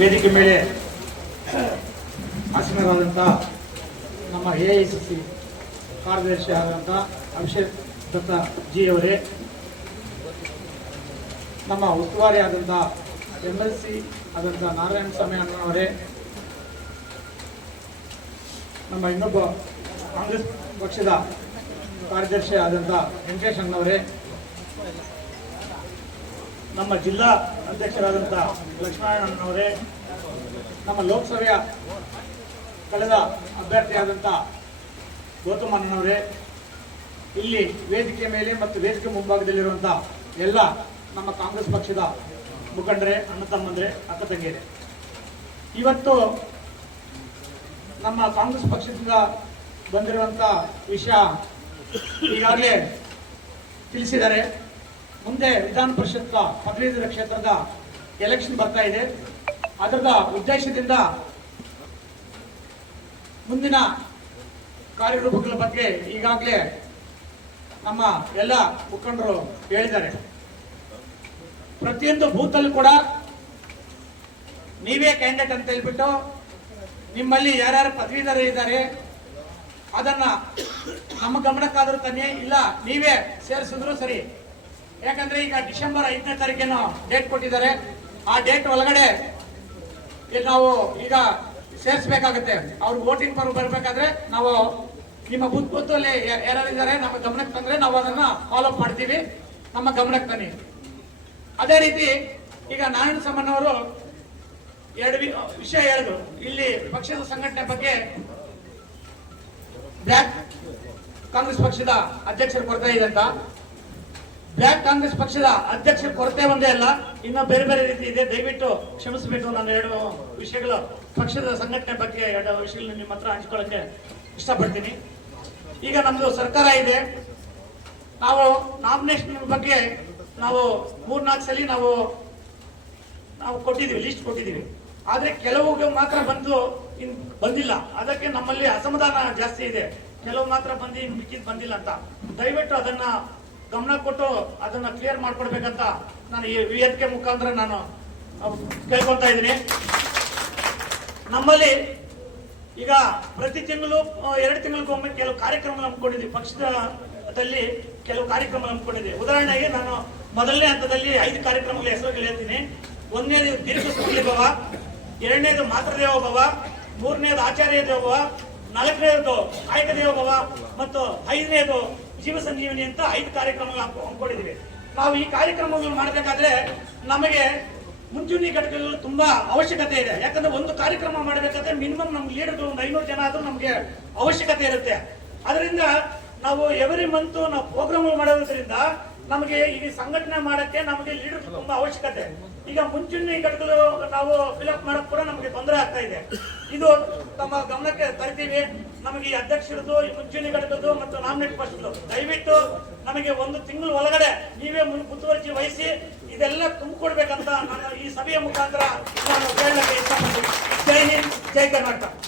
ವೇದಿಕೆ ಮೇಲೆ ಆಸೀನರಾದಂಥ ನಮ್ಮ ಎ ಐ ಸಿ ಸಿ ಕಾರ್ಯದರ್ಶಿ ಆದಂಥ ಅಭಿಷೇಕ್ ದತ್ತ ಜಿಯವರೇ ನಮ್ಮ ಉಸ್ತುವಾರಿ ಆದಂಥ ಎಮ್ ಎಲ್ ಸಿ ಆದಂಥ ನಾರಾಯಣ ಸ್ವಾಮಿ ಅಣ್ಣನವರೇ ನಮ್ಮ ಇನ್ನೊಬ್ಬ ಕಾಂಗ್ರೆಸ್ ಪಕ್ಷದ ಕಾರ್ಯದರ್ಶಿ ಆದಂಥ ವೆಂಕಟೇಶ್ ಅಣ್ಣವರೇ ನಮ್ಮ ಜಿಲ್ಲಾ ಅಧ್ಯಕ್ಷರಾದಂಥ ಲಕ್ಷ್ಮಣನವರೇ ನಮ್ಮ ಲೋಕಸಭೆಯ ಕಳೆದ ಅಭ್ಯರ್ಥಿಯಾದಂಥ ಅಣ್ಣನವರೇ ಇಲ್ಲಿ ವೇದಿಕೆ ಮೇಲೆ ಮತ್ತು ವೇದಿಕೆ ಮುಂಭಾಗದಲ್ಲಿರುವಂಥ ಎಲ್ಲ ನಮ್ಮ ಕಾಂಗ್ರೆಸ್ ಪಕ್ಷದ ಮುಖಂಡರೇ ಅಣ್ಣ ತಮ್ಮಂದರೆ ಅಕ್ಕ ತಂಗಿಯರೇ ಇವತ್ತು ನಮ್ಮ ಕಾಂಗ್ರೆಸ್ ಪಕ್ಷದಿಂದ ಬಂದಿರುವಂಥ ವಿಷಯ ಈಗಾಗಲೇ ತಿಳಿಸಿದ್ದಾರೆ ಮುಂದೆ ವಿಧಾನ ಪರಿಷತ್ ಪದವೀಧರ ಕ್ಷೇತ್ರದ ಎಲೆಕ್ಷನ್ ಬರ್ತಾ ಇದೆ ಅದರ ಉದ್ದೇಶದಿಂದ ಮುಂದಿನ ಕಾರ್ಯರೂಪಗಳ ಬಗ್ಗೆ ಈಗಾಗಲೇ ನಮ್ಮ ಎಲ್ಲ ಮುಖಂಡರು ಹೇಳಿದ್ದಾರೆ ಪ್ರತಿಯೊಂದು ಬೂತಲ್ಲೂ ಕೂಡ ನೀವೇ ಕ್ಯಾಂಡಿಡೇಟ್ ಅಂತ ಹೇಳ್ಬಿಟ್ಟು ನಿಮ್ಮಲ್ಲಿ ಯಾರ್ಯಾರು ಪದವೀಧರ ಇದ್ದಾರೆ ಅದನ್ನ ನಮ್ಮ ಗಮನಕ್ಕಾದರೂ ತನ್ನಿ ಇಲ್ಲ ನೀವೇ ಸೇರಿಸಿದ್ರು ಸರಿ ಯಾಕಂದ್ರೆ ಈಗ ಡಿಸೆಂಬರ್ ಐದನೇ ತಾರೀಕಿನ ಡೇಟ್ ಕೊಟ್ಟಿದ್ದಾರೆ ಆ ಡೇಟ್ ಒಳಗಡೆ ನಾವು ಈಗ ಸೇರಿಸಬೇಕಾಗುತ್ತೆ ಅವ್ರು ವೋಟಿಂಗ್ ಫಾರ್ಮ್ ಬರಬೇಕಾದ್ರೆ ನಾವು ನಿಮ್ಮ ಬೂತ್ ಬೂತ್ ಯಾರಿದ್ದಾರೆ ನಮ್ಮ ಗಮನಕ್ಕೆ ತಂದ್ರೆ ನಾವು ಅದನ್ನ ಅಪ್ ಮಾಡ್ತೀವಿ ನಮ್ಮ ಗಮನಕ್ಕೆ ಬನ್ನಿ ಅದೇ ರೀತಿ ಈಗ ನಾರಾಯಣ ಅವರು ಎರಡು ವಿಷಯ ಹೇಳಿದ್ರು ಇಲ್ಲಿ ಪಕ್ಷದ ಸಂಘಟನೆ ಬಗ್ಗೆ ಬ್ಲಾಕ್ ಕಾಂಗ್ರೆಸ್ ಪಕ್ಷದ ಅಧ್ಯಕ್ಷರು ಬರ್ತಾ ಇದೆ ಅಂತ ಬ್ಲಾಕ್ ಕಾಂಗ್ರೆಸ್ ಪಕ್ಷದ ಅಧ್ಯಕ್ಷ ಕೊರತೆ ಒಂದೇ ಅಲ್ಲ ಇನ್ನ ಬೇರೆ ಬೇರೆ ರೀತಿ ಇದೆ ದಯವಿಟ್ಟು ಕ್ಷಮಿಸಬೇಕು ನಾನು ಎರಡು ವಿಷಯಗಳು ಪಕ್ಷದ ಸಂಘಟನೆ ಬಗ್ಗೆ ಎರಡು ವಿಷಯಗಳನ್ನ ನಿಮ್ಮ ಹತ್ರ ಹಂಚ್ಕೊಳ್ಳೋಕ್ಕೆ ಇಷ್ಟಪಡ್ತೀನಿ ಈಗ ನಮ್ದು ಸರ್ಕಾರ ಇದೆ ನಾವು ನಾಮಿನೇಷನ್ ಬಗ್ಗೆ ನಾವು ಮೂರ್ನಾಲ್ಕು ಸಲ ನಾವು ನಾವು ಕೊಟ್ಟಿದ್ದೀವಿ ಲಿಸ್ಟ್ ಕೊಟ್ಟಿದ್ದೀವಿ ಆದರೆ ಕೆಲವು ಮಾತ್ರ ಬಂದು ಇನ್ ಬಂದಿಲ್ಲ ಅದಕ್ಕೆ ನಮ್ಮಲ್ಲಿ ಅಸಮಾಧಾನ ಜಾಸ್ತಿ ಇದೆ ಕೆಲವು ಮಾತ್ರ ಬಂದು ಇನ್ ಮಿಕ್ಕಿದ್ ಬಂದಿಲ್ಲ ಅಂತ ದಯವಿಟ್ಟು ಅದನ್ನ ಗಮನ ಕೊಟ್ಟು ಅದನ್ನ ಕ್ಲಿಯರ್ ಮಾಡ್ಕೊಡ್ಬೇಕಂತ ನಾನು ಈ ವೇದಿಕೆ ಮುಖಾಂತರ ನಾನು ಕೇಳ್ಕೊತಾ ಇದ್ದೀನಿ ನಮ್ಮಲ್ಲಿ ಈಗ ಪ್ರತಿ ತಿಂಗಳು ಎರಡು ತಿಂಗಳಿಗೊಮ್ಮೆ ಕೆಲವು ಕಾರ್ಯಕ್ರಮ ಹಮ್ಮಿಕೊಂಡಿದ್ವಿ ಪಕ್ಷದಲ್ಲಿ ಕೆಲವು ಕಾರ್ಯಕ್ರಮ ಹಮ್ಮಿಕೊಂಡಿದ್ವಿ ಉದಾಹರಣೆಗೆ ನಾನು ಮೊದಲನೇ ಹಂತದಲ್ಲಿ ಐದು ಕಾರ್ಯಕ್ರಮಗಳ ಹೆಸರು ಹೇಳ್ತೀನಿ ಒಂದನೇದು ದೀರ್ಘ ಭವ ಎರಡನೇದು ಮಾತೃದೇವ ಭವ ಮೂರನೇದು ಆಚಾರ್ಯ ಭವ ನಾಲ್ಕನೇದು ಕಾಯಕ ಭವ ಮತ್ತು ಐದನೇದು ಜೀವ ಸಂಜೀವನಿ ಅಂತ ಐದು ಕಾರ್ಯಕ್ರಮಗಳು ಹಮ್ಮಿಕೊಂಡಿದ್ದೀವಿ ನಾವು ಈ ಕಾರ್ಯಕ್ರಮಗಳು ಮಾಡಬೇಕಾದ್ರೆ ನಮಗೆ ಮುಂಚೂಣಿ ಘಟಕಗಳು ತುಂಬಾ ಅವಶ್ಯಕತೆ ಇದೆ ಯಾಕಂದ್ರೆ ಒಂದು ಕಾರ್ಯಕ್ರಮ ಮಾಡಬೇಕಾದ್ರೆ ಮಿನಿಮಮ್ ನಮ್ಗೆ ಲೀಡರ್ಗಳು ಒಂದು ಐನೂರು ಜನ ಆದ್ರೂ ನಮಗೆ ಅವಶ್ಯಕತೆ ಇರುತ್ತೆ ಅದರಿಂದ ನಾವು ಎವ್ರಿ ಮಂತ್ ನಾವು ಪ್ರೋಗ್ರಾಮ್ ಮಾಡೋದ್ರಿಂದ ನಮಗೆ ಈಗ ಸಂಘಟನೆ ಮಾಡಕ್ಕೆ ನಮಗೆ ಲೀಡರ್ ತುಂಬಾ ಅವಶ್ಯಕತೆ ಈಗ ಮುಂಚೂಣಿ ಘಟಕಗಳು ನಾವು ಫಿಲಪ್ ಮಾಡಕ್ ಕೂಡ ನಮಗೆ ತೊಂದರೆ ಆಗ್ತಾ ಇದೆ ಇದು ತಮ್ಮ ಗಮನಕ್ಕೆ ತರ್ತೀವಿ ನಮಗೆ ಈ ಅಧ್ಯಕ್ಷರದ್ದು ಮುಂಚೂಣಿ ಘಟಕದ್ದು ಮತ್ತು ನಾಮಿನೇಟ್ ಪರ್ಸನ್ದು ದಯವಿಟ್ಟು ನಮಗೆ ಒಂದು ತಿಂಗಳು ಒಳಗಡೆ ನೀವೇ ಮುತುವರ್ಜಿ ವಹಿಸಿ ಇದೆಲ್ಲ ತುಂಬಿಕೊಡ್ಬೇಕಂತ ನಾನು ಈ ಸಭೆಯ ಮುಖಾಂತರ ನಾನು ಹೇಳಕ್ಕೆ ಇಷ್ಟಪಡ್ತೀನಿ ಜೈ ಹಿಂದ್ ಜೈ ಕರ್ನಾಟಕ